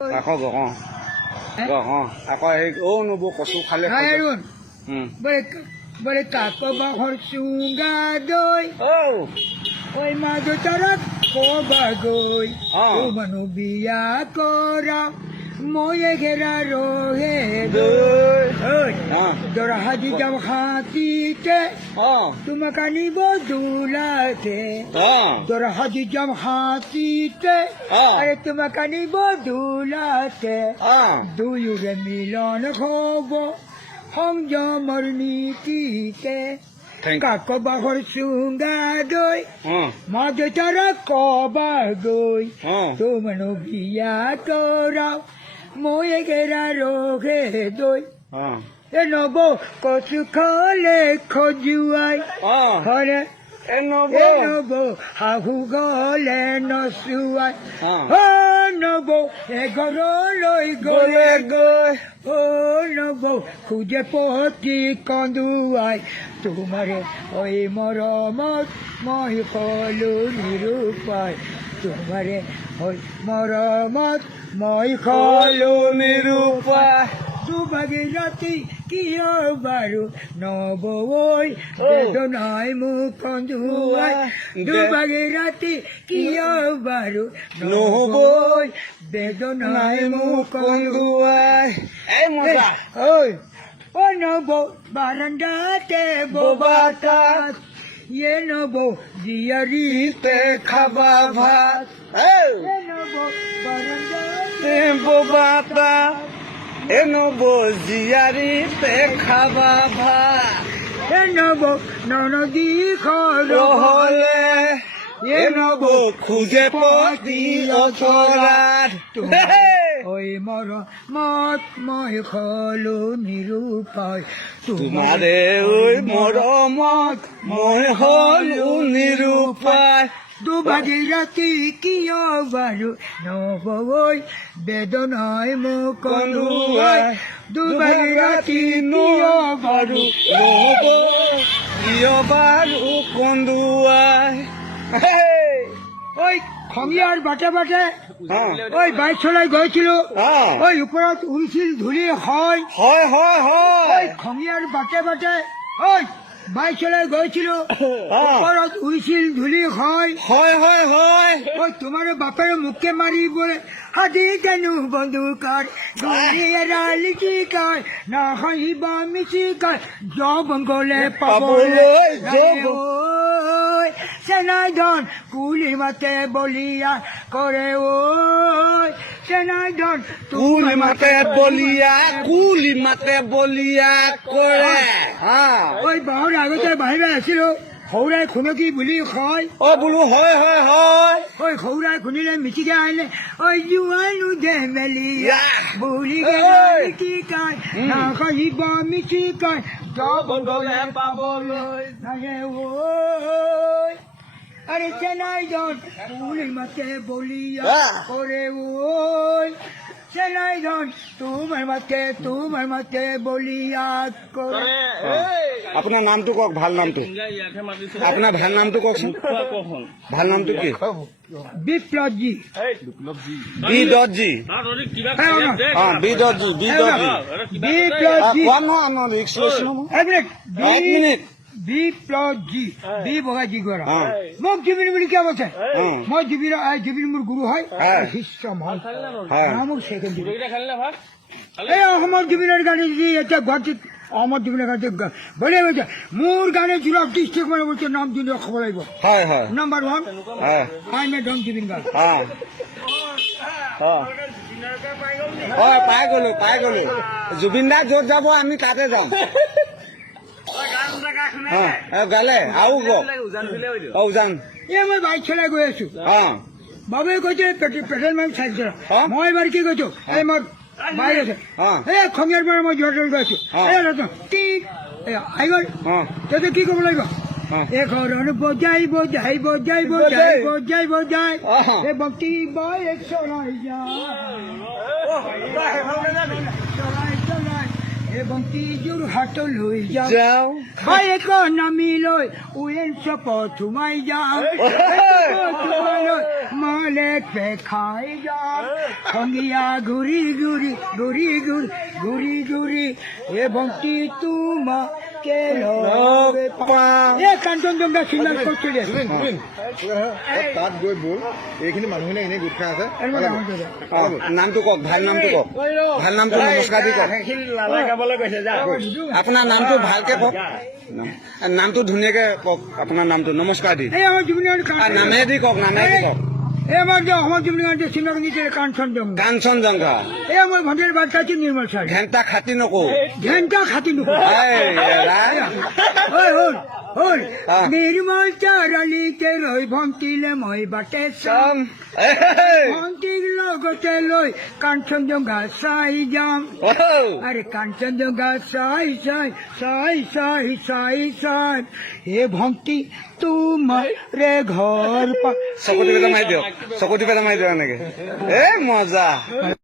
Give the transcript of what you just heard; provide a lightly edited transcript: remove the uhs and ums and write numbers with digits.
আকৌ আকৌ সেই নবৌ কচু খালে বলে কাক বাঘর চুঙ্গা দই ওই মা তারা কবা গই ও মানু বিয়া করা ময়ে ঘেরা রোহে দই দরা হাজি যাব হাতিতে তোমাকে নিব দুলাতে দরা হাজি যাব হাতিতে আরে তোমাকে নিব দুলাতে দুইরে মিলন হব সংযমৰ নীতিতে কাক বাঘৰ চুঙ্গা দৈ মা দেউতাৰা কবা গৈ তোমানো বিয়া কৰাও মই গেৰা ৰহে দৈ এ নব কচু খালে খজুৱাই হৰে নব শাহু গলে নচুৱাই নব এঘৰলৈ গলে গৈ নব খুজে পতি কন্দুৱাই তোমাৰে ঐ মৰমত মই কলো নিৰূপাই তোমাৰে ঐ মৰমত মই কলো নিৰূপাই দুভাগী ৰাতি কিয় বাৰু নবৈ বেদনাই মোক কন্দুৱাই দুভাগী ৰাতি কিয় বাৰু নবৈ বেদনাই মোক কন্দুৱাই ঐ নব বাৰান্দাতে ববাতাত ইয়ে নব জীয়াৰীতে খাবা ভাত নব বাৰান্দাতে ববাতাত নব জীয়াৰীতে খাবা ভাত নব ননদী ঘৰলে নব খুজে পতি অচৰাত ঐ মৰমত মই কলো নিৰূপাই তোমাৰে ঐ মৰমত মই হলো নিৰূপাই দুভাগী ৰাতি কিয় বাৰু নবৈ বেদনাই মোক কন্দুৱাই দুভাগী ৰাতি কিয় বাৰু কিয় বাৰু কন্দুৱাই ওই খঙিয়ার বাটে বাটে ওই বাইক চলাই গৈছিল ওই উপরত উড়ছিল ধুলি হয় ওই খঙিয়ার বাটে বাটে ওই বাইক চলাই গৈছিল উপরত উড়ছিল ধুলি হয় ওই তোমার বাপের মুখে মারি বলে হাতি কেন বন্ধুকার লিচি কায় না হাইবা মিচি কায় জবন গলে পাবলে সেনাই ধন কুলি মাতে বলিয়া করে ওই সেনাই ধন কুলি মাতে বলিয়া করে ওই বাহর আগতে বাহিরে আসিল সৌৰাই খুনকি বুলি কয় বোলো হয় ওই সৌৰাই খুনিলে মিচিকে আহিলে ওই জোৱাইনো দে মেলিয়া বুলি কি কয় নাহিব মিচি কয় জবন গলে পাবলৈ নাহে ঐ আরে চেনাই ধন কুলি মাতে বলিয়া করে ওই চেনাই ধন তোমার মাতে বলিয়া করে আপোনাৰ নামটো কওক ভাল নামটো আপোনাৰ ভাল নামটো কওকচোন ভাল নামটো কি বিপ্লৱজী বিপ্লৱজী বিপ্লৱজী বি বগাজী গৰা মোক জুবিন বুলি কিয় কৈছে মই জুবিন মোৰ গুৰু হয় শিষ্য মোক ছেকেণ্ড এই অসমৰ জুবিনৰ গানে যি এতিয়া গুৱাহাটীত অসমৰ জুবিনৰ গানে বলে গৈছে মোৰ গানে যোৰহাট ডিষ্ট্ৰিক্ট মানে বলছে নাম জুবিন খাব লাগিব নাম্বাৰ 1 আই মে ডন জুবিন গান পাই গলো জুবিন দা য'ত যাব আমি তাতে যাম গালে আৰু উজান মই বাইক চলাই গৈ আছো বাবুৱে কৈছে পেট্ৰল মাৰি চাইছে মই এবাৰ কি কৈছো এই মই বাইক আছে এই খঙিয়াৰ পৰা মই যোৰহাটলৈ গৈ আছো আহি গ'ল তেতিয়া কি ক'ব লাগিব এখন বজাই এই ভক্তি বই চলাই চলাই এবং যোৰহাটলৈ যাওঁ বাইক নামি লৈ উইন চপত সোমাই যাওঁ মালে খাই যাম খঙিয়া ঘূৰি ঘূৰি ঘূৰি ঘূৰি ঘূৰি ঘূৰি এ ভক্তি তোমাকে লগে পাম। এই কাঞ্চনজংঘা চিনেমা ক'ত চলি আছে? তাত গৈ বল এইখিনি মানুহখিনি এনেই গোট খাই আছে নামটো কওক, ভাল নামটো কওক, ভাল নামটো নমস্কাৰ দি কওক। আপোনাৰ নামটো ভালকে কওক, নামটো ধুনীয়াকে কওক, আপোনাৰ নামটো নমস্কাৰ দি এই আমাৰ জুবিন নামেদি কওক, নামেদি কওক। এই আমাৰ যে অসমৰ জুবিন গাৰ্গে চিনেমা দিছে কাঞ্চনজংঘা। কাঞ্চনজংঘা এই আমাৰ ভণ্টিৰ বাচ্চা আছে নিৰ্মল ছাৰ ঘেণ্টা খাতি নকওঁ। ঘেণ্টা খাতি নুখো হ'ল নিৰ্মল চাৰিআলিতে ৰৈ ভণ্টিলে মই বাটে চাম ভণ্টিৰ লগতে লৈ কাঞ্চনজংঘা চাই যাম। আৰে কাঞ্চনজংঘা চাই চাই চাই চাই চাই চাই হে ভণ্টি তোমাৰে ঘৰ পা চকুটি পেটা মাৰি দিয়ক, চকুটি পেটা মাৰি দিয়ক এনেকে। এ মজা।